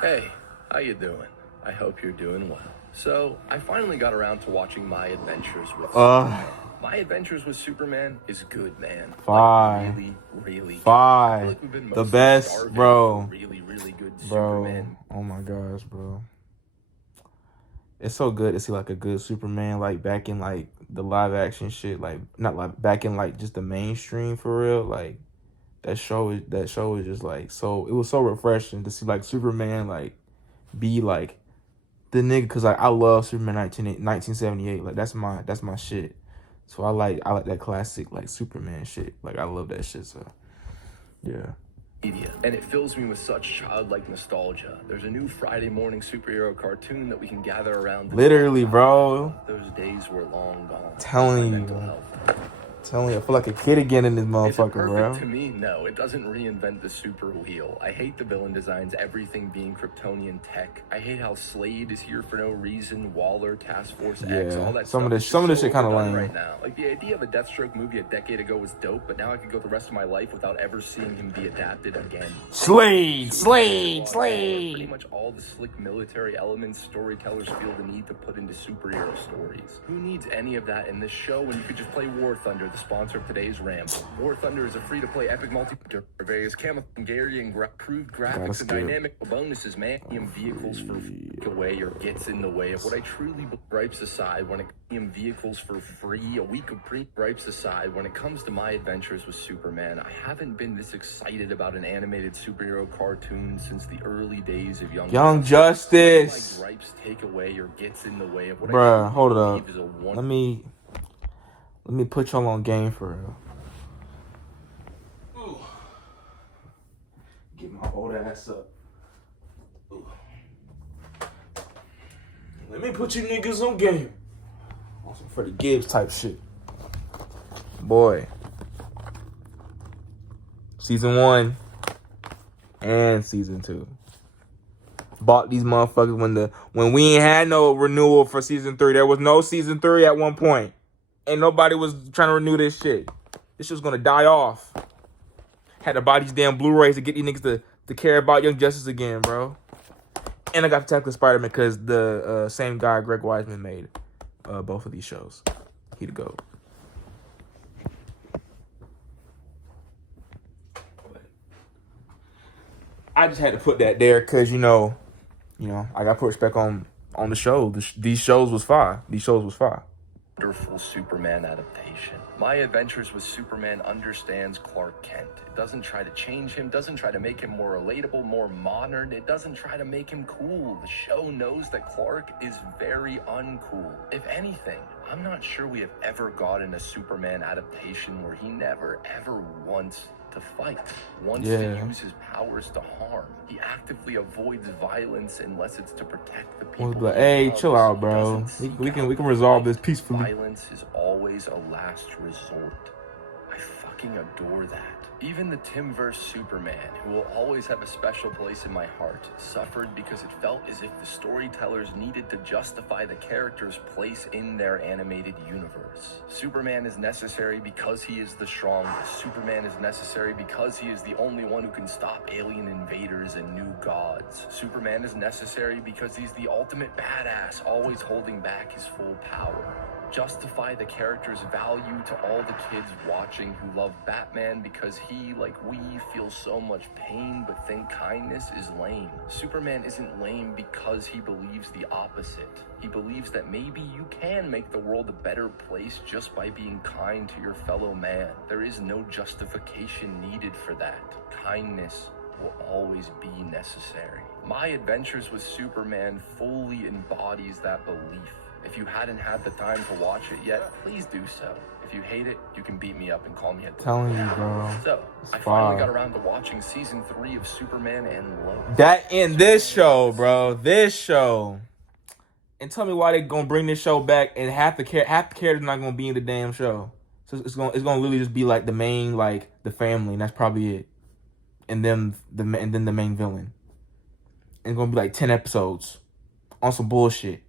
Hey, how you doing? I hope you're doing well. So, I finally got around to watching My Adventures with Superman. My Adventures with Superman is good, man. Five. Like, really good. I feel Five. like we've been The mostly best, starving bro. for really good Bro. Superman. Oh my gosh, bro. It's so good to see like a good Superman like back in like the live action shit, like not like back in like just the mainstream for real. Like that show is just like so it was so refreshing to see like Superman like be like the nigga, cause like I love Superman 1978. Like that's my shit. So I like that classic like Superman shit. Like I love that shit. So yeah. Media, and it fills me with such childlike nostalgia. There's a new Friday morning superhero cartoon that we can gather around. Literally, bro. Those days were long gone. Telling you. Telling you, I feel like a kid again in this motherfucker, Is it perfect bro. to me? No, it doesn't reinvent the super wheel. I hate the villain designs, everything being Kryptonian tech. I hate how Slade is here for no reason, Waller, Task Force X, all that some stuff. of this shit kind of lame right now. Like the idea of a Deathstroke movie a decade ago was dope, but now I could go the rest of my life without ever seeing him be adapted again. Slade. Pretty much all the slick military elements storytellers feel the need to put into superhero stories. Who needs any of that in this show when you could just play War Thunder, the sponsor of today's Rambo? War Thunder is a free-to-play epic multiplayer, various Gary and improved graphics and dynamic bonuses, man. Vehicles for away or gets in the way of what I truly gripes aside when it vehicles for free, a week of gripes aside, when it comes to My Adventures with Superman, I haven't been this excited about an animated superhero cartoon since the early days of Young Justice. My gripes take away or gets in the way of what Bruh, hold up. Let me put y'all on game for real. Ooh. Get my old ass up. Ooh. Let me put you niggas on game. On some Freddie Gibbs type shit. Boy. Season 1 and season 2. Bought these motherfuckers when we ain't had no renewal for season 3. There was no season 3 at one point. And nobody was trying to renew this shit. This shit was gonna die off. Had to buy these damn Blu-rays to get these niggas to care about Young Justice again, bro. And I got to tackle Spider-Man because the same guy, Greg Weisman, made both of these shows. He the GOAT. I just had to put that there because, you know, I got to put respect on the show. These shows was fire. Wonderful Superman adaptation. My Adventures with Superman understands Clark Kent. It doesn't try to change him, doesn't try to make him more relatable, more modern. It doesn't try to make him cool. The show knows that Clark is very uncool. If anything, I'm not sure we have ever gotten a Superman adaptation where he never, ever once to fight, wants to use his powers to harm. He actively avoids violence unless it's to protect the people. But hey, chill out, bro. We can resolve this peacefully. Violence is always a last resort. I fucking adore that. Even the Timverse Superman, who will always have a special place in my heart, suffered because it felt as if the storytellers needed to justify the character's place in their animated universe. Superman is necessary because he is the strongest. Superman is necessary because he is the only one who can stop alien invaders and new gods. Superman is necessary because he's the ultimate badass, always holding back his full power. Justify the character's value to all the kids watching who love Batman because he, like we, feels so much pain but think kindness is lame. Superman isn't lame because he believes the opposite. He believes that maybe you can make the world a better place just by being kind to your fellow man. There is no justification needed for that. Kindness will always be necessary. My Adventures with Superman fully embodies that belief. If you hadn't had the time to watch it yet, please do so. If you hate it, you can beat me up and call me a telling you, bro. So, I finally got around to watching season 3 of Superman and Lois. That in this show, bro. This show. And tell me why they gonna bring this show back and half the characters not gonna be in the damn show. So it's gonna literally just be like the main, like the family, and that's probably it. And then the main villain. And it's gonna be like 10 episodes on some bullshit.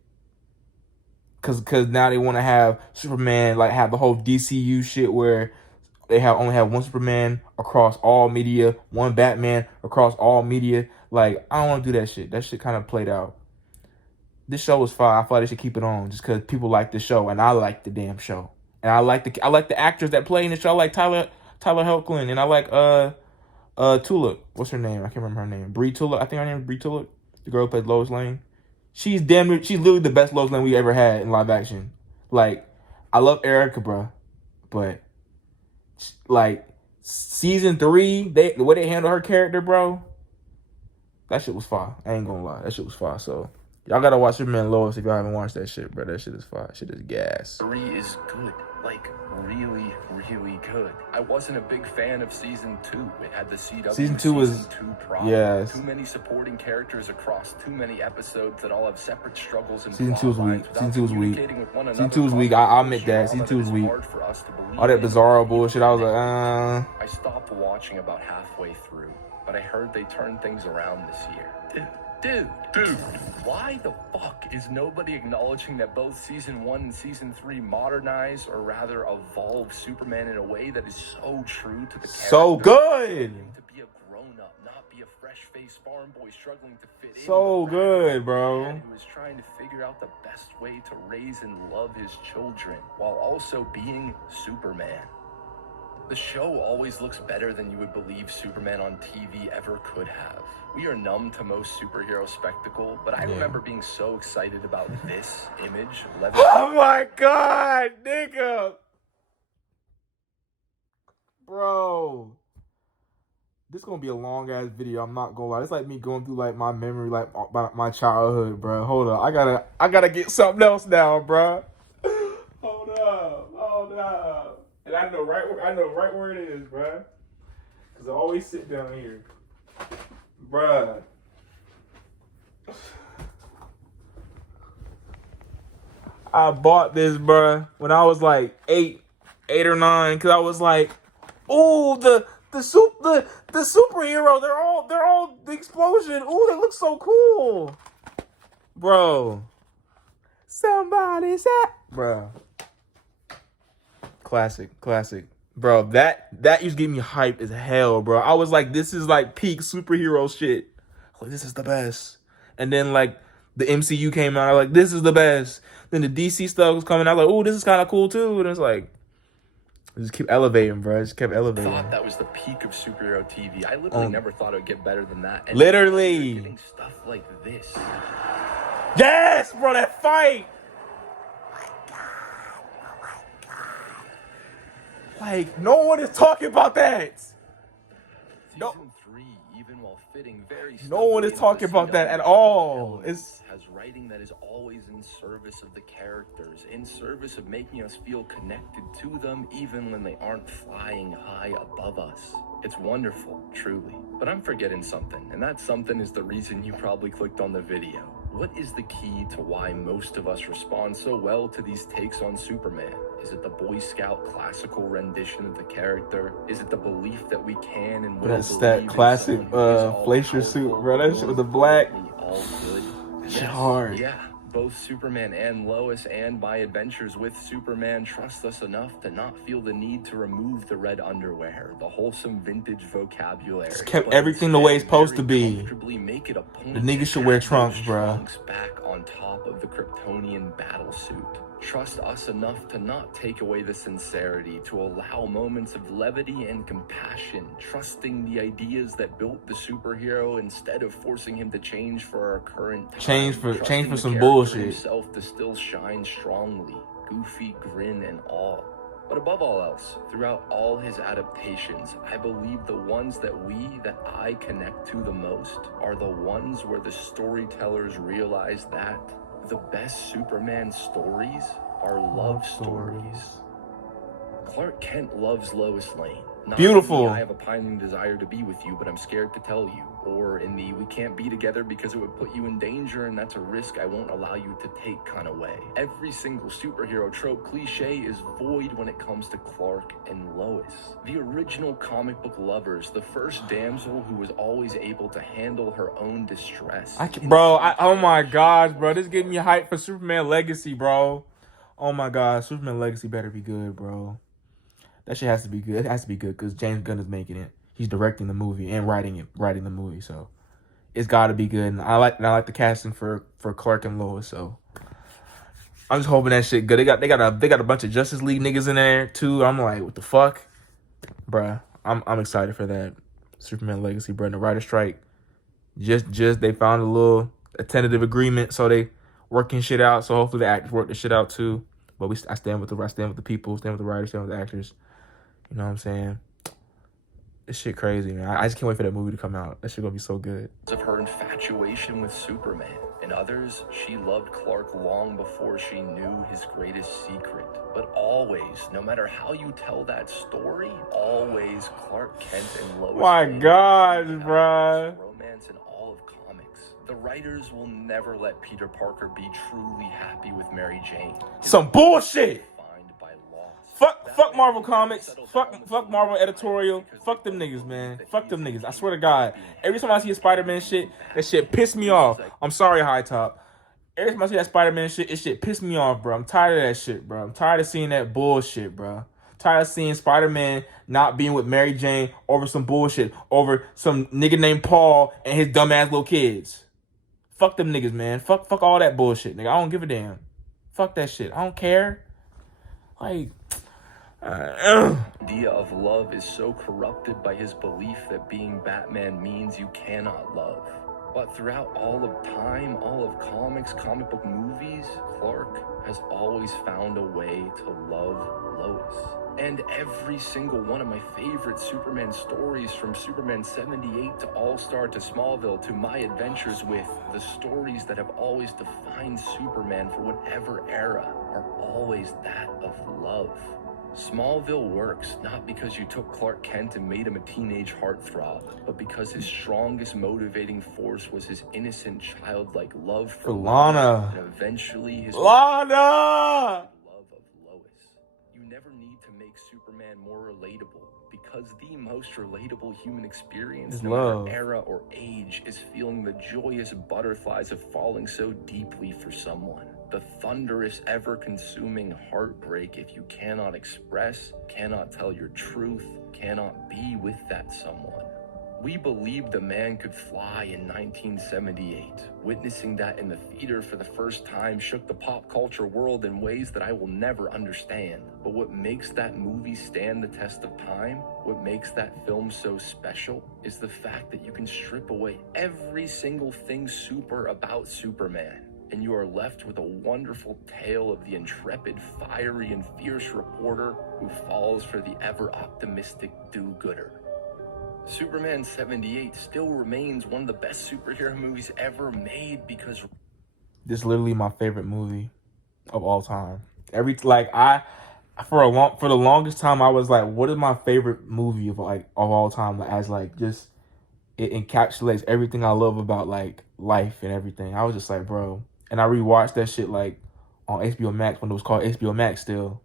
Cause now they want to have Superman, like have the whole DCU shit where they only have one Superman across all media, one Batman across all media. Like, I don't want to do that shit. That shit kind of played out. This show was fire. I thought they should keep it on just because people like the show and I like the damn show. And I like the actors that play in the show. I like Tyler Hoechlin, and I like Tulip. What's her name? I can't remember her name. Bree Tulip. I think her name is Bree Tulip. The girl who plays Lois Lane. She's literally the best Lois Lane we ever had in live action. Like, I love Erica, bro, but like season 3, the way they handle her character, bro, that shit was fire. I ain't gonna lie, that shit was fire. So y'all gotta watch Superman and Lois if y'all haven't watched that shit, bro. That shit is fire. Shit is gas. 3 is good. Like, really, really good. I wasn't a big fan of season 2. It had the CW Season 2 was season 2 problem. yes. Too many supporting characters across too many episodes that all have separate struggles and Season 2 was weak. Season 2 was weak. Season 2 was weak. I I'll admit that. Season 2 was weak. All that Bizarro bullshit. I was like, I stopped watching about halfway through, but I heard they turned things around this year. Dude, why the fuck is nobody acknowledging that both season 1 and season 3 modernize, or rather evolve Superman in a way that is so true to the character? So good. To be a grown-up, not be a fresh-faced farm boy struggling to fit in. So good, bro. Who is trying to figure out the best way to raise and love his children while also being Superman. The show always looks better than you would believe Superman on TV ever could have. We are numb to most superhero spectacle, but I remember being so excited about this image. Oh my god, nigga. Bro. This gonna be a long ass video, I'm not gonna lie. It's like me going through like my memory, like my childhood, bro. Hold up. I gotta get something else now, bro. Hold up. And I know right where it is, bruh. Cause I always sit down here. Bruh. I bought this, bruh, when I was like 8 or 9, cause I was like, ooh, the superhero, they're all the explosion. Ooh, they look so cool. Bro. Somebody said, bruh. Classic. Bro, that used to get me hyped as hell, bro. I was like, this is like peak superhero shit. Like, this is the best. And then like the MCU came out, I was like, this is the best. Then the DC stuff was coming out, like, oh, this is kind of cool too. And it's like, just keep elevating, bro. Just kept elevating. I thought that was the peak of superhero TV. I literally never thought it would get better than that. And literally. Getting stuff like this. Yes, bro, that fight. Like, no one is talking about that. No. Season 3, even while fitting very No one is talking about that at all. It's has writing that is always in service of the characters, in service of making us feel connected to them even when they aren't flying high above us. It's wonderful, truly. But I'm forgetting something, and that something is the reason you probably clicked on the video. What is the key to why most of us respond so well to these takes on Superman? Is it the Boy Scout classical rendition of the character? Is it the belief that we can and will that's believe that in classic someone who is all Fleischer suit, powerful, bro. That shit with the black. all good? That shit hard. Yeah. Both Superman and Lois and my adventures with Superman trust us enough to not feel the need to remove the red underwear, the wholesome vintage vocabulary. Just kept everything the way it's supposed to be. Make it a point The niggas should wear trunks, bro. Trunks back on top of the Kryptonian battle suit. Trust us enough to not take away the sincerity, to allow moments of levity and compassion, trusting the ideas that built the superhero instead of forcing him to change for our current time. Change for Trusting some the bullshit. character himself to still shine strongly, goofy grin and all. But above all else, throughout all his adaptations, I believe the ones that I connect to the most are the ones where the storytellers realize that the best Superman stories are love stories. Clark Kent loves Lois Lane. Not Beautiful. I have a pining desire to be with you, but I'm scared to tell you. Or in the we can't be together because it would put you in danger and that's a risk I won't allow you to take kind of way. Every single superhero trope cliche is void when it comes to Clark and Lois. The original comic book lovers, the first damsel who was always able to handle her own distress. Oh my gosh, bro. This getting me hyped for Superman Legacy, bro. Oh my god, Superman Legacy better be good, bro. That shit has to be good. It has to be good because James Gunn is making it. He's directing the movie and writing the movie. So it's got to be good. And I like the casting for Clark and Lois. So I'm just hoping that shit good. They got a bunch of Justice League niggas in there too. I'm like, what the fuck, bruh? I'm excited for that Superman Legacy, bruh. And the writer strike just they found a tentative agreement, so they working shit out. So hopefully the actors work the shit out too. But I stand with the people, stand with the writers, stand with the actors. You know what I'm saying? This shit crazy, man. I just can't wait for that movie to come out. That shit gonna be so good. Of her infatuation with Superman. In others, she loved Clark long before she knew his greatest secret. But always, no matter how you tell that story, always Clark Kent and Lois My Lane God, were the bruh. romance in all of comics. The writers will never let Peter Parker be truly happy with Mary Jane. Some bullshit. Defined by loss. Fuck Marvel Comics. Fuck Marvel editorial. Fuck them niggas, man. Fuck them niggas. I swear to God. Every time I see a Spider-Man shit, that shit piss me off. I'm sorry, High Top. Every time I see that Spider-Man shit, it shit piss me off, bro. I'm tired of that shit, bro. I'm tired of seeing that bullshit, bro. Tired of seeing Spider-Man not being with Mary Jane over some bullshit, over some nigga named Paul and his dumbass little kids. Fuck them niggas, man. Fuck all that bullshit, nigga. I don't give a damn. Fuck that shit. I don't care. Like, idea of love is so corrupted by his belief that being Batman means you cannot love. But throughout all of time, all of comics, comic book movies, Clark has always found a way to love Lois. And every single one of my favorite Superman stories, from Superman 78 to All-Star to Smallville to my adventures with the stories that have always defined Superman for whatever era, are always that of love. Smallville works not because you took Clark Kent and made him a teenage heartthrob, but because his strongest motivating force was his innocent, childlike love for Lana. and eventually his Lana! love of Lois. You never need to make Superman more relatable, because the most relatable human experience, is no love. matter era or age, is feeling the joyous butterflies of falling so deeply for someone. The thunderous, ever-consuming heartbreak if you cannot express, cannot tell your truth, cannot be with that someone. We believed a man could fly in 1978. Witnessing that in the theater for the first time shook the pop culture world in ways that I will never understand. But what makes that movie stand the test of time, what makes that film so special, is the fact that you can strip away every single thing super about Superman, and you are left with a wonderful tale of the intrepid, fiery, and fierce reporter who falls for the ever-optimistic do-gooder. Superman 78 still remains one of the best superhero movies ever made because... This is literally my favorite movie of all time. For the longest time, I was like, what is my favorite movie of all time? As like, just, it encapsulates everything I love about like life and everything. I was just like, bro. And I rewatched that shit like on HBO Max when it was called HBO Max still.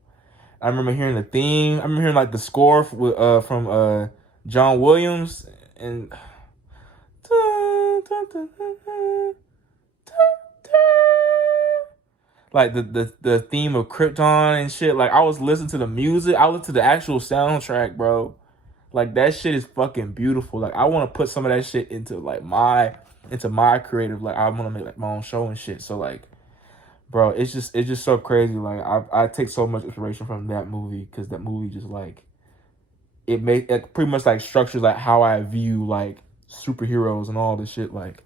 I remember hearing the theme. I remember hearing like the score from John Williams and like the theme of Krypton and shit. Like I was listening to the music. I listened to the actual soundtrack, bro. Like that shit is fucking beautiful. Like I want to put some of that shit into my creative. Like I want to make like my own show and shit. So like, bro, it's just so crazy. Like I take so much inspiration from that movie, because that movie just like it pretty much like structures like how I view like superheroes and all this shit. Like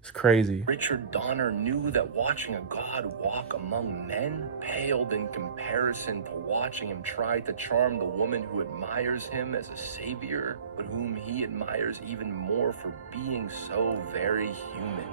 it's crazy. Richard Donner knew that watching a god walk among men paled in comparison to watching him try to charm the woman who admires him as a savior, but whom he admires even more for being so very human.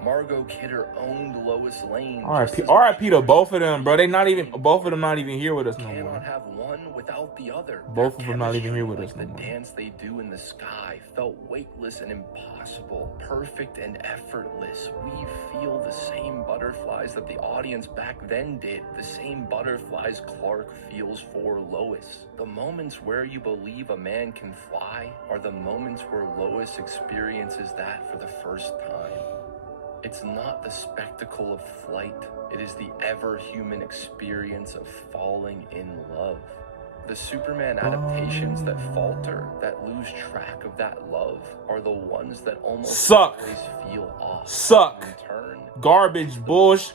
Margot Kidder owned Lois Lane. R.I.P. to both of them, bro. Both of them not even here with us no more. Cannot have one without the other. Both of them not even here with us no The more. dance they do in the sky felt weightless and impossible, perfect and effortless. We feel the same butterflies that the audience back then did, the same butterflies Clark feels for Lois. The moments where you believe a man can fly are the moments where Lois experiences that for the first time. It's not the spectacle of flight, it is the ever-human experience of falling in love. The Superman adaptations that falter, that lose track of that love, are the ones that almost Suck. always feel off. Suck. In turn, Garbage. Bullshit.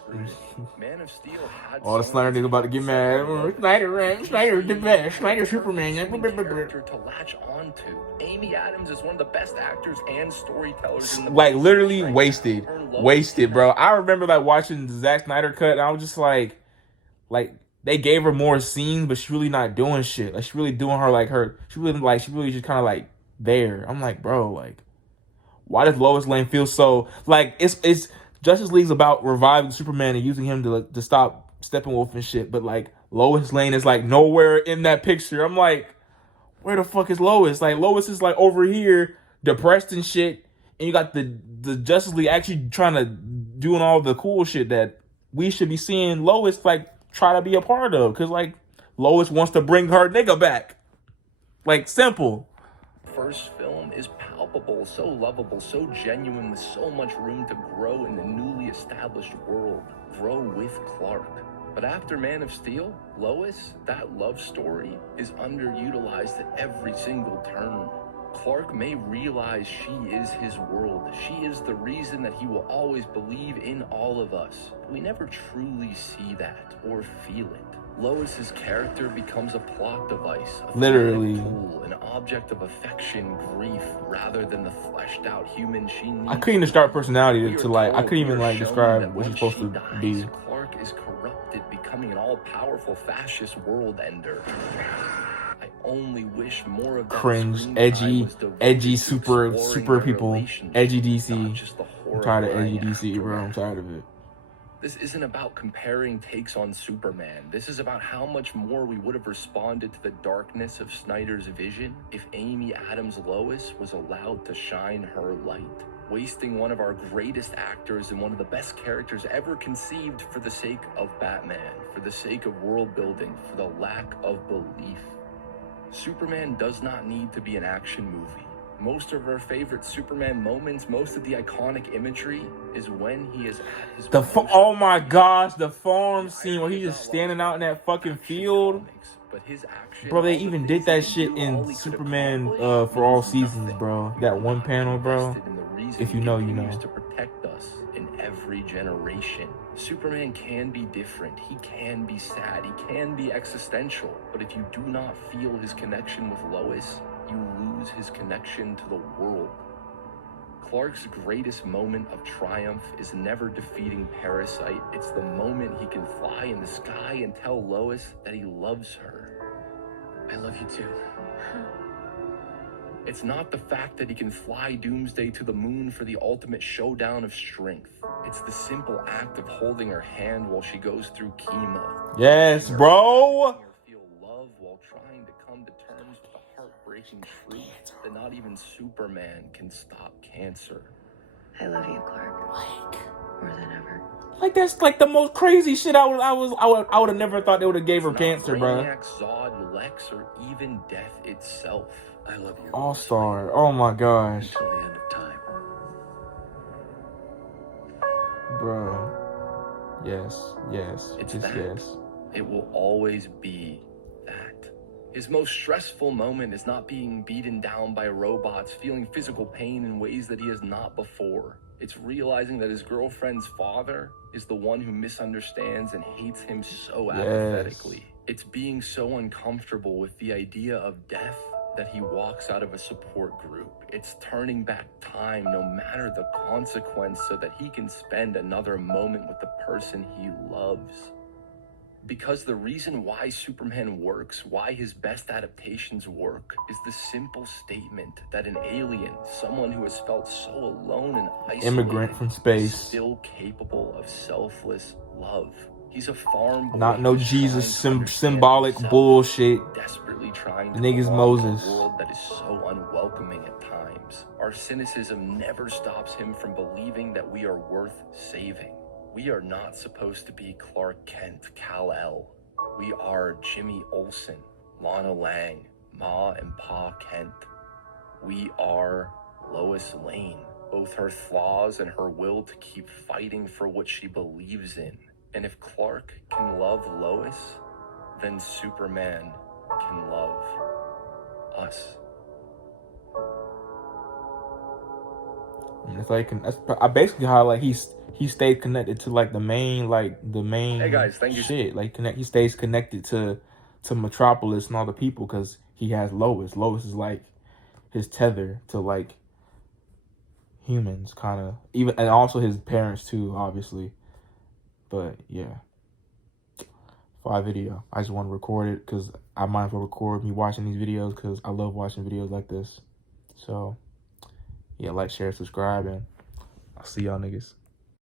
Man of Steel had Oh, the Snyder nigga about to get mad. Snyder the best. Snyder Superman. character to latch onto. Amy Adams is one of the best actors and storytellers in the Like, business literally right now. wasted. Her Lois Wasted, in bro. that- I remember, like, watching the Zack Snyder cut, and I was just like, they gave her more scenes, but she really not doing shit. Like, she really doing she really just kind of, like, there. I'm like, bro, like, why does Lois Lane feel so, like, it's Justice League's about reviving Superman and using him to stop Steppenwolf and shit, but, like, Lois Lane is, like, nowhere in that picture. I'm like, where the fuck is Lois? Like, Lois is, like, over here, depressed and shit, and you got the Justice League actually trying to doing all the cool shit that we should be seeing Lois, like, try to be a part of. Because, like, Lois wants to bring her nigga back. Like, simple. First film is palpable, so lovable, so genuine, with so much room to grow in the newly established world. Grow with Clark. But after Man of Steel, Lois, that love story, is underutilized at every single turn. Clark may realize she is his world. She is the reason that he will always believe in all of us. But we never truly see that or feel it. Lois's character becomes a plot device, a Literally. tool, an object of affection, grief, rather than the fleshed out human she needs. I couldn't even start personality We are to like, I told, couldn't even we are like shown describe that what when she's supposed she to dies, be. Clark is corrupted, becoming an all-powerful fascist world ender. I only wish more of that Cringe, screen edgy, time was devoted edgy, to super exploring their people, relationship, edgy not DC. just the I'm tired of edgy horrifying DC, bro. I'm aftermath. tired of it. This isn't about comparing takes on Superman. This is about how much more we would have responded to the darkness of Snyder's vision if Amy Adams' Lois was allowed to shine her light. Wasting one of our greatest actors and one of the best characters ever conceived for the sake of Batman, for the sake of world building, for the lack of belief. Superman does not need to be an action movie. Most of our favorite Superman moments, most of the iconic imagery is when he is at his Oh my gosh, the farm scene where he's just standing out in that fucking field. But his action, Bro, they all the even things did that he shit do, all in he could Superman accomplish for all means seasons, nothing. bro. We That are one not panel, bro. invested in the reason If you he know, you continues know. to protect us in every generation. Superman can be different. He can be sad. He can be existential. But if you do not feel his connection with Lois, you lose his connection to the world. Clark's greatest moment of triumph is never defeating Parasite. It's the moment he can fly in the sky and tell Lois that he loves her. I love you too. It's not the fact that he can fly Doomsday to the moon for the ultimate showdown of strength. It's the simple act of holding her hand while she goes through chemo. Yes, bro. Making her feel love while trying to come to terms with the heartbreaking truth that not even Superman can stop cancer. I love you, Clark. Like, More than ever. like that's like the most crazy shit I would have never thought they would have gave her It's not cancer, bro. Brainiac, Zod, Lex, or even death itself. I love you. All-Star. Oh my gosh, Until the end of time. bro. Yes, It's just that. yes. It will always be that. His most stressful moment is not being beaten down by robots, feeling physical pain in ways that he has not before. It's realizing that his girlfriend's father is the one who misunderstands and hates him so Yes. apathetically. It's being so uncomfortable with the idea of death that he walks out of a support group. It's turning back time no matter the consequence so that he can spend another moment with the person he loves. Because the reason why Superman works, why his best adaptations work, is the simple statement that an alien, someone who has felt so alone and isolated, Immigrant from is space. still capable of selfless love. He's a farm boy Not no who's Jesus trying to understand symbolic himself, bullshit. desperately trying The to nigga's belong to Moses. a world that is so unwelcoming at times. Our cynicism never stops him from believing that we are worth saving. We are not supposed to be Clark Kent, Kal-El. We are Jimmy Olsen, Lana Lang, Ma and Pa Kent. We are Lois Lane, both her flaws and her will to keep fighting for what she believes in. And if Clark can love Lois, then Superman can love us. And it's like that's basically how like he stayed connected to like the main Hey guys, thank you. shit. Like he stays connected to Metropolis and all the people because he has Lois. Lois is like his tether to like humans, kind of, even, and also his parents too, obviously. But yeah, fire video. I just want to record it because I might as well record me watching these videos because I love watching videos like this. So yeah, like, share, subscribe, and I'll see y'all niggas.